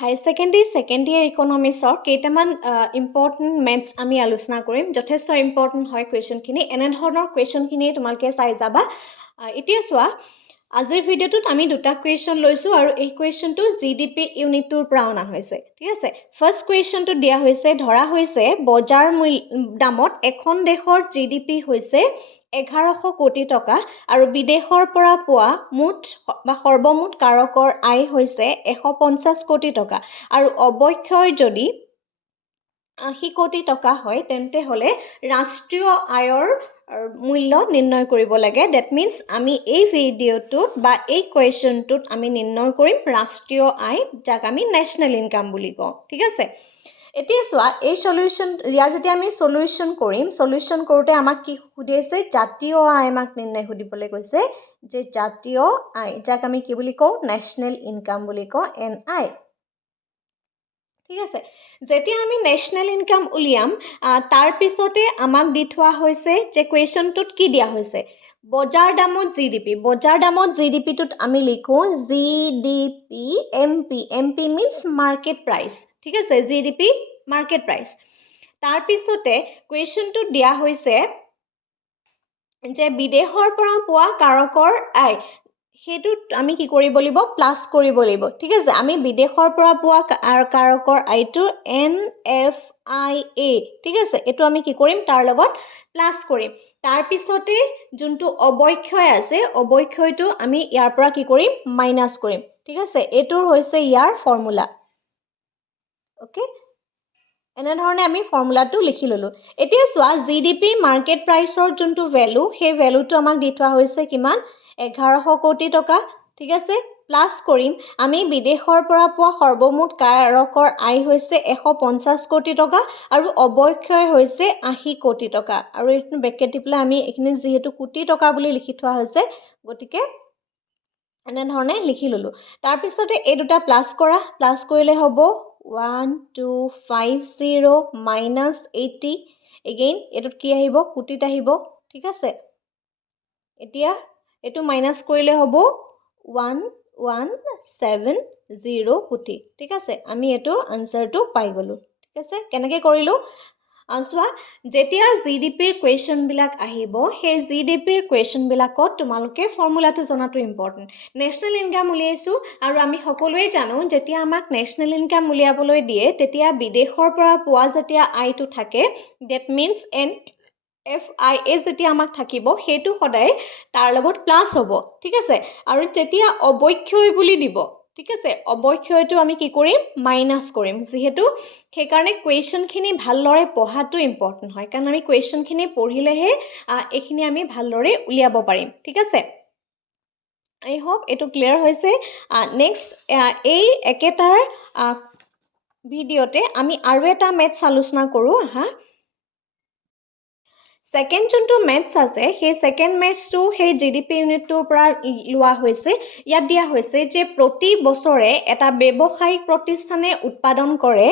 Higher secondary second year ইকনমিক্সৰ কেইটামান important maths আমি আলোচনা কৰিম। যথেষ্ট ইম্পৰ্টেণ্ট হয় কুৱেশ্যনখিনি। এনেধৰণৰ কুৱেশ্যনখিনিয়ে তোমালোকে চাই যাবা। এতিয়া চোৱা, আজিৰ ভিডিঅ'টোত আমি দুটা কুৱেশ্যন লৈছোঁ আৰু এই কুৱেশ্যনটো GDP ইউনিট 2ৰ পৰা অনা হৈছে। ঠিক আছে, ফাৰ্ষ্ট কুৱেশ্যনটো দিয়া হৈছে, ধৰা হৈছে বজাৰ দামত এখন দেশৰ GDP হৈছে 1100 কোটি টকা আৰু বিদেশৰ পৰা পোৱা মুঠ বা সৰ্বমুঠ কাৰকৰ আয় হৈছে 150 কোটি টকা আৰু অৱক্ষয় যদি 80 কোটি টকা হয় তেন্তে হ'লে ৰাষ্ট্ৰীয় আয়ৰ মূল্য নিৰ্ণয় কৰিব লাগে। ডেট মিনছ আমি এই ভিডিঅ'টোত বা এই কুৱেশ্যনটোত আমি নিৰ্ণয় কৰিম ৰাষ্ট্ৰীয় আয়, যাক আমি নেশ্যনেল ইনকাম বুলি কওঁ। ঠিক আছে, এতিয়া চোৱা, এই ইয়াৰ যেতিয়া আমি সলিউশ্যন কৰিম, সলিউশ্যন কৰোঁতে আমাক কি সুধিছে? জাতীয় আয় আমাক নিৰ্ণয় সুধিবলৈ কৈছে, যে জাতীয় আয়, যাক আমি কি বুলি কওঁ? নেশ্যনেল ইনকাম বুলি কওঁ, NI। ঠিক আছে, যেতিয়া আমি নেশ্যনেল ইনকাম উলিয়াম, তাৰ পিছতে আমাক দি থোৱা হৈছে যে কুৱেশ্যনটোত কি দিয়া হৈছে? বজাৰ দামত GDP। বজাৰ দামত GDPটোত আমি লিখোঁ GDP MP। MP means market price. ঠিক আছে, GDP মাৰ্কেট প্ৰাইচ। তাৰপিছতে কুৱেশ্যনটোত দিয়া হৈছে যে বিদেশৰ পৰা পোৱা কাৰকৰ আয়, সেইটোত আমি কি কৰিব লাগিব? প্লাছ কৰিব লাগিব। ঠিক আছে, আমি বিদেশৰ পৰা পোৱা কাৰকৰ আয়টো NFIA। ঠিক আছে, এইটো আমি কি কৰিম? তাৰ লগত প্লাছ কৰিম। তাৰপিছতে যোনটো অৱক্ষয় আছে, অৱক্ষয়টো আমি ইয়াৰ পৰা কি কৰিম? মাইনাছ কৰিম। ঠিক আছে, এইটোৰ হৈছে ইয়াৰ ফৰ্মুলা। অ'কে, এনেধৰণে আমি ফৰ্মুলাটো লিখি ল'লোঁ। এতিয়া চোৱা, GDP মাৰ্কেট প্ৰাইচৰ যোনটো ভেলু, সেই ভেলুটো আমাক দি থোৱা হৈছে কিমান? 1100 কোটি টকা। ঠিক আছে, প্লাছ কৰিম আমি বিদেশৰ পৰা পোৱা সৰ্বমুঠ কাৰকৰ আয় হৈছে 150 কোটি টকা আৰু অৱক্ষয় হৈছে 80 কোটি টকা। আৰু এইটো ব্ৰেকেট দি পেলাই আমি এইখিনি যিহেতু কোটি টকা বুলি লিখি থোৱা হৈছে, গতিকে এনেধৰণে লিখি ল'লোঁ। তাৰপিছতে এই দুটা প্লাছ কৰা, প্লাছ কৰিলে হ'ব 1250 মাইনাছ 80। এগেইন এইটোত কি আহিব? কোটিত আহিব। ঠিক আছে, এতিয়া এইটো মাইনাছ কৰিলে হ'ব 1170 কোটি। ঠিক আছে, আমি এইটো আনচাৰটো পাই গ'লোঁ। ঠিক আছে, কেনেকৈ কৰিলোঁ? চোৱা, যেতিয়া GDPৰ কুৱেশ্যনবিলাক আহিব, সেই GDPৰ কুৱেশ্যনবিলাকত তোমালোকে ফৰ্মুলাটো জনাটো ইম্পৰ্টেণ্ট। নেশ্যনেল ইনকাম উলিয়াইছোঁ আৰু আমি সকলোৱে জানো, যেতিয়া আমাক নেশ্যনেল ইনকাম উলিয়াবলৈ দিয়ে, তেতিয়া বিদেশৰ পৰা পোৱা যেতিয়া আয়টো থাকে, ডেট মিনছ NFIA যেতিয়া আমাক থাকিব, সেইটো সদায় তাৰ লগত প্লাছ হ'ব। ঠিক আছে, আৰু যেতিয়া অৱক্ষয় বুলি দিব, ঠিক আছে, অৱক্ষয়টো আমি কি কৰিম? মাইনাছ কৰিম। যিহেতু সেইকাৰণে কুৱেশ্যনখিনি ভালদৰে পঢ়াটো ইম্পৰ্টেণ্ট হয়, কাৰণ আমি কুৱেশ্যনখিনি পঢ়িলেহে এইখিনি আমি ভালদৰে উলিয়াব পাৰিম। ঠিক আছে, আই হোপ এইটো ক্লিয়াৰ হৈছে। নেক্সট, এই একেটাৰ ভিডিঅ'তে আমি আৰু এটা মেথছ আলোচনা কৰোঁ। ছেকেণ্ড যোনটো মেথছ আছে, সেই ছেকেণ্ড মেথছটো সেই GDP ইউনিটটোৰ পৰা লোৱা হৈছে। ইয়াত দিয়া হৈছে যে প্ৰতি বছৰে এটা ব্যৱসায়িক প্ৰতিষ্ঠানে উৎপাদন কৰে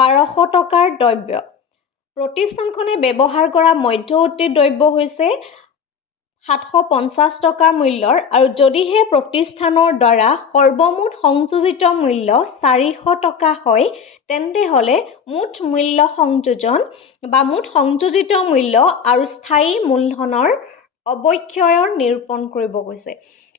1200 টকাৰ দ্ৰব্য। প্ৰতিষ্ঠানখনে ব্যৱহাৰ কৰা মধ্যৱৰ্তী দ্ৰব্য হৈছে 750 টকা মূল্যৰ, আৰু যদিহে প্ৰতিষ্ঠানৰ দ্বাৰা সৰ্বমুঠ সংযোজিত মূল্য 400 টকা হয়, তেন্তে হ'লে মুঠ মূল্য সংযোজন বা মুঠ সংযোজিত মূল্য আৰু স্থায়ী মূলধনৰ অৱক্ষয়ৰ নিৰূপণ কৰিব কৈছে।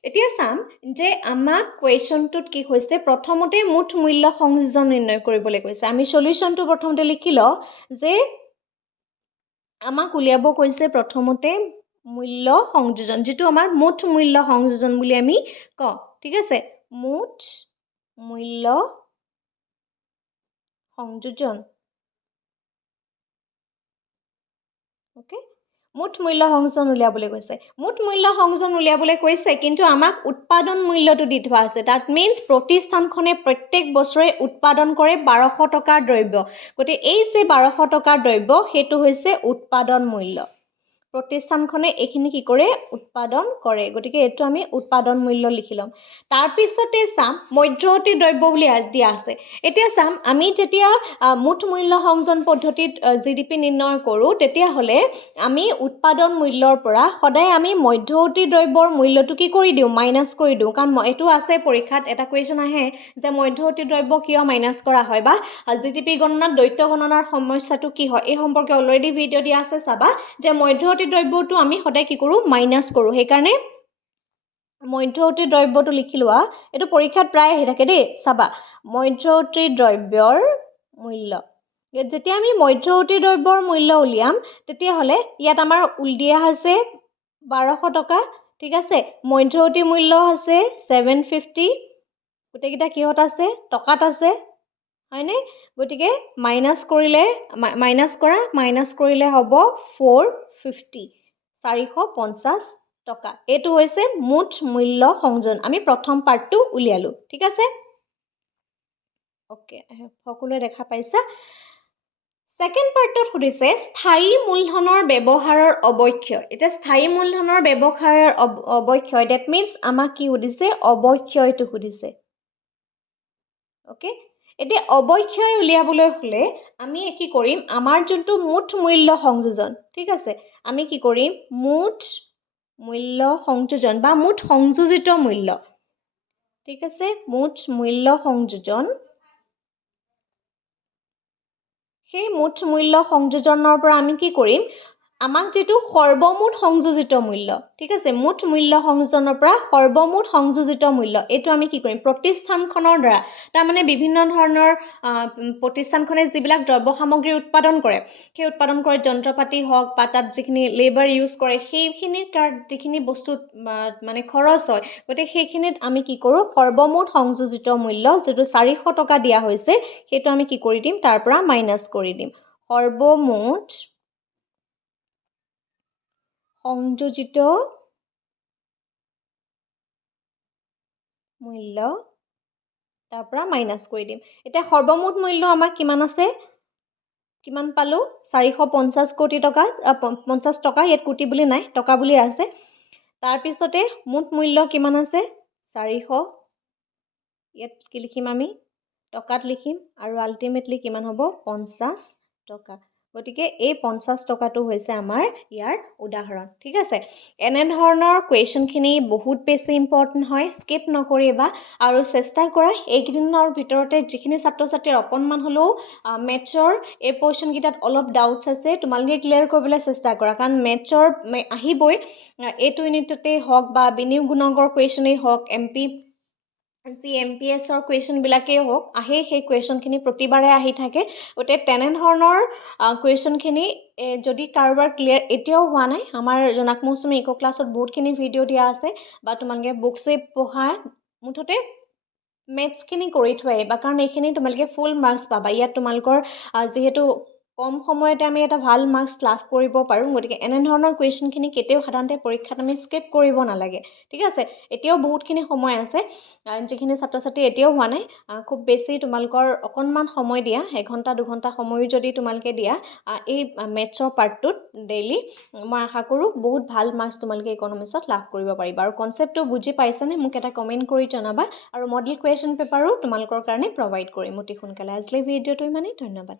এতিয়া চাম যে আমাক কুৱেশ্যনটোত কি হৈছে। প্ৰথমতে মুঠ মূল্য সংযোজন নিৰ্ণয় কৰিবলৈ কৈছে। আমি সলিউশ্যনটো প্ৰথমতে লিখি লওঁ যে আমাক উলিয়াব কৈছে প্ৰথমতে মূল্য সংযোজন, যিটো আমাৰ মুঠ মূল্য সংযোজন বুলি আমি কওঁ। ঠিক আছে, মুঠ মূল্য সংযোজন। অ'কে, মুঠ মূল্য সংযোজন উলিয়াবলৈ কৈছে। মুঠ মূল্য সংযোজন উলিয়াবলৈ কৈছে, কিন্তু আমাক উৎপাদন মূল্যটো দি থোৱা আছে। দ্যাট মিনছ প্ৰতিষ্ঠানখনে প্ৰত্যেক বছৰে উৎপাদন কৰে 1200 টকাৰ দ্ৰব্য। গতিকে এই যে 1200 টকাৰ দ্ৰব্য, সেইটো হৈছে উৎপাদন মূল্য। প্ৰতিষ্ঠানখনে এইখিনি কি কৰে উৎপাদন কৰে গতিকে এইটো আমি উৎপাদন মূল্য লিখি ল'ম তাৰপিছতে চাম মধ্যৱৰ্তী দ্ৰব্য বুলি দিয়া আছে এতিয়া চাম আমি যেতিয়া মুঠ মূল্য সংযোজন পদ্ধতিত জিডিপি নিৰ্ণয় কৰোঁ তেতিয়াহ'লে আমি উৎপাদন মূল্যৰ পৰা সদায় আমি মধ্যৱৰ্তী দ্ৰব্যৰ মূল্যটো কি কৰি দিওঁ মাইনাছ কৰি দিওঁ কাৰণ এইটো আছে পৰীক্ষাত এটা কুৱেশ্যন আহে যে মধ্যৱৰ্তী দ্ৰব্য কিয় মাইনাছ কৰা হয় বা জিডিপি গণনাত দ্বৈত গণনাৰ সমস্যাটো কি হয় এই সম্পৰ্কে অলৰেডি ভিডিঅ' দিয়া আছে চাবা যে মধ্যৱৰ্তী দ্ৰব্যটো আমি সদায় কি কৰোঁ মাইনাছ কৰোঁ সেইকাৰণে মধ্যৱৰ্তী দ্ৰব্যটো লিখি লোৱা এইটো পৰীক্ষাত প্ৰায় আহি থাকে দেই চাবা মধ্যৱৰ্তী দ্ৰব্যৰ মূল্য যেতিয়া আমি মধ্যৱৰ্তী দ্ৰব্যৰ মূল্য উলিয়াম তেতিয়াহ'লে ইয়াত আমাৰ দিয়া হৈছে 1200 টকা ঠিক আছে মধ্যৱৰ্তী মূল্য আছে 750 গোটেইকেইটা কিহত আছে টকাত আছে হয়নে গতিকে মাইনাছ কৰিলে হ'ব 450 450 টকা এইটো হৈছে মুঠ মূল্য সংযোজন আমি প্ৰথম পাৰ্টটো উলিয়ালো ঠিক আছে ওকে সকলোৱে দেখা পাইছা সেকেন্ড পাৰ্টত সুধিছে স্থায়ী মূলধনৰ ব্যৱহাৰৰ অৱক্ষয় এতিয়া স্থায়ী মূলধনৰ ব্যৱহাৰৰ অৱক্ষয় দ্যাট মিন্স আমাক কি সুধিছে অৱক্ষয়টো সুধিছে ওকে এতিয়া অৱক্ষয় উলিয়াবলৈ হ'লে আমি কি কৰিম আমাৰ যোনটো মুঠ মূল্য সংযোজন ঠিক আছে আমি কি কৰিম মুঠ মূল্য সংযোজন বা মুঠ সংযোজিত মূল্য ঠিক আছে মুঠ মূল্য সংযোজন সেই মুঠ মূল্য সংযোজনৰ পৰা আমি কি কৰিম আমাক যেটো সৰ্বমুঠ সংযোজিত মূল্য ঠিক আছে মুঠ মূল্য সংযোজনৰ পৰা সৰ্বমুঠ সংযোজিত মূল্য এটো আমি কি কৰিম প্ৰতিষ্ঠানখনৰ দ্বাৰা তাৰ মানে বিভিন্ন ধৰণৰ প্ৰতিষ্ঠানখনে যিবিলাক দ্ৰব্য সামগ্ৰী উৎপাদন কৰে সেই উৎপাদন কৰে যন্ত্ৰপাতি হওক বা তাত যিখিনি লেবাৰ ইউজ কৰে সেইখিনিৰ যিখিনি বস্তু মানে খৰচ হয় গতে সেইখিনিত আমি কি কৰোঁ সৰ্বমুঠ সংযোজিত মূল্য যেটো 400 টকা দিয়া হৈছে সেইটো আমি কি কৰি দিম তাৰ পৰা মাইনাস কৰি দিম সৰ্বমুঠ সংযোজিত মূল্য তাৰ পৰা মাইনাস কৰি দিম এটা সৰ্বমুঠ মূল্য আমাৰ কিমান আছে কিমান পালো 450 কোটি টকা 50 টকা ইয়াত কোটি বুলি নাই টকা বুলি আছে তাৰ পিছতে মুঠ মূল্য কিমান আছে 400 ইয়াত কি লিখিম আমি টকাত লিখিম আৰু আলটিমেটলি কিমান হ'ব 50 টকা গতিকে এই 50 টকাটো হৈছে আমাৰ ইয়াৰ উদাহৰণ ঠিক আছে এনে ধৰণৰ কোৱেশ্চনখিনি বহুত বেছি ইম্পৰ্টেন্ট হয় স্কিপ নকৰিবা আৰু চেষ্টা কৰা এইকেইদিনৰ ভিতৰতে যিখিনি ছাত্ৰ-ছাত্ৰীৰ অকণমান হলেও মেথছৰ এই পোৰশন কিটাত অলপ ডাউটছ আছে তোমালোকে ক্লিয়াৰ কৰিবলৈ চেষ্টা কৰা কাৰণ মেথছৰ আহিবই এইটো ইউনিটতে হওক বা বিনিয়োগ গুণকৰ কোৱেশ্চনেই হওক এমপি এমপিএছৰ কুৱেশ্যনবিলাকেই হওক আহে সেই কুৱেশ্যনখিনি প্ৰতিবাৰে আহি থাকে গতিকে তেনেধৰণৰ কুৱেশ্যনখিনি যদি কাৰোবাৰ ক্লিয়াৰ এতিয়াও হোৱা নাই আমাৰ জনাক মৌচুমী ইকো ক্লাছত বহুতখিনি ভিডিঅ' দিয়া আছে বা তোমালোকে বুকছে পঢ়া মুঠতে মেথছখিনি কৰি থৈ আহিবা কাৰণ এইখিনি তোমালোকে ফুল মাৰ্কছ পাবা ইয়াত তোমালোকৰ যিহেতু কম সময়তে আমি এটা ভাল মাৰ্কছ লাভ কৰিব পাৰোঁ গতিকে এনে ধৰণৰ কুৱেশ্যনখিনি কেতিয়াও সাধাৰণতে পৰীক্ষাত আমি স্কিপ কৰিব নালাগে ঠিক আছে এতিয়াও বহুতখিনি সময় আছে যিখিনি ছাত্ৰ-ছাত্ৰী এতিয়াও হোৱা নাই খুব বেছি তোমালোকৰ অকণমান সময় দিয়া 1 ঘণ্টা 2 ঘণ্টা সময় যদি তোমালোকে দিয়া এই মেথছৰ পাৰ্টটোত ডেইলি মই আশা কৰোঁ বহুত ভাল মাৰ্কছ তোমালোকে ইকনমিক্সত লাভ কৰিব পাৰিবা আৰু কনচেপ্টটো বুজি পাইছানে মোক এটা কমেণ্ট কৰি জনাবা আৰু মডেল কুৱেশ্যন পেপাৰো তোমালোকৰ কাৰণে প্ৰভাইড কৰিম অতি সোনকালে আজিলৈ ভিডিঅ'টো ইমানেই ধন্যবাদ